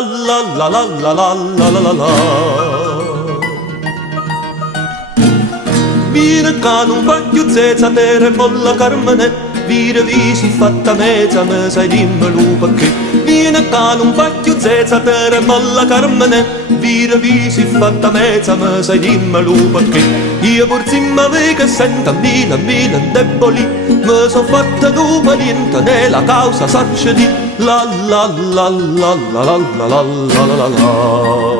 la la la la la la la la la. Vire ca non voglio zezza terra con la carmene, vire visi fatta mezza, me sai dimmelo perché. Viene ca non voglio zezza terra con la carmene, vire visi fatta mezza, me sai dimmelo perché. Io porsimma che senta mila deboli, me so fatta tu valiente nella causa saccia di la la la la la la la la la la la.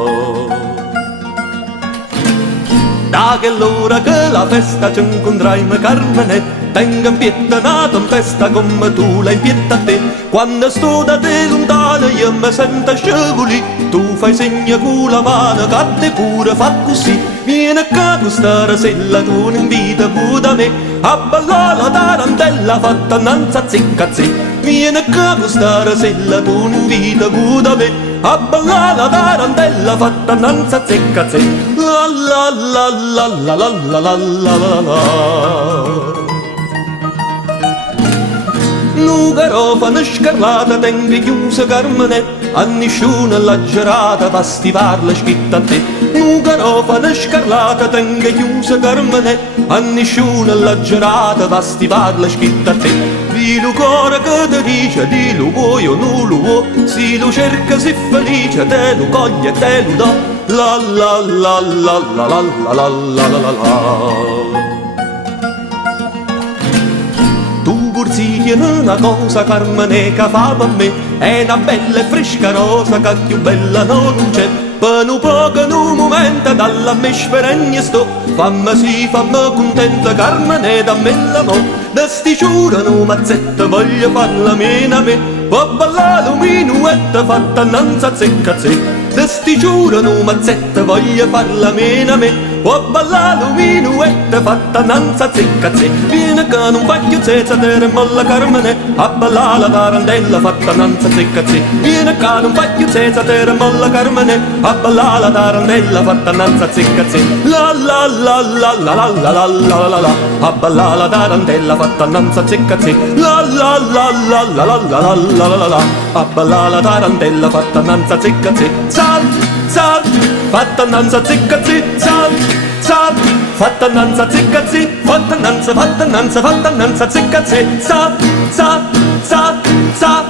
Da che l'ora che la festa ci incontrai-me Carmene, tengo in pietta una tempesta come tu l'hai in pietta a te. Quando sto da te lontano io mi sento scevoli, tu fai segno con la mano che te pure fa così. Vieni qua questa rasella, tu non invita pure da me, a ballare la tarantella fatta innanzi a zicca-zì. Vieni qua questa rasella, tu non invita pure da me, a ballare la tarantella fatta innanzi a zicca-zì. La la la la la la la la la la la. Nu garofano scarlata tengo chiusa Carmene, a nessuno la girata va stivarla scritta a te. Nu garofano scarlata tengo chiusa Carmene, a nessuno la girata va stivarla scritta a te. Di lo cuore che ti dice, di lo vuoi o non lo vuoi, si lo cerca si felice, te lo coglie e te lo do. La la la la la la la la la la la. Tu pursi tieni una cosa Carmene che fa per me, è una bella e fresca rosa che più bella non c'è. Per un poco in un momento dalla me speranza sto, fammi sì, fammi contenta Carmene, dammi l'amore. Da sti giuro un mazzetto voglio farla meno a me, può ballare un minuetto fatta innanzi a zecca-zecca. Da sti giuro un mazzetto voglio farla meno a me, può ballare un minuetto fatta innanzi a zecca-zecca. Vieni che non voglio zezza terra molla Carmene, a ballare la tarantella fatta innanzi a zecca-zecca. Vieni che non voglio zezza terra molla Carmene, a ballare la tarantella fatta innanzi a zecca-zecca. La la la la la la la la la la la, a ballare la tarantella fatta innanzi a zecca-zecca. La la la la la la la la la la la, a ballare la tarantella fatta innanzi a zecca-zecca. Zal, zal, fatta innanzi a zecca-zecca. Zal, zal, fatta innanzi a zecca-zecca. Fatta innanzi, fatta innanzi, fatta innanzi a zecca-zecca. Zal, zal, zal, zal.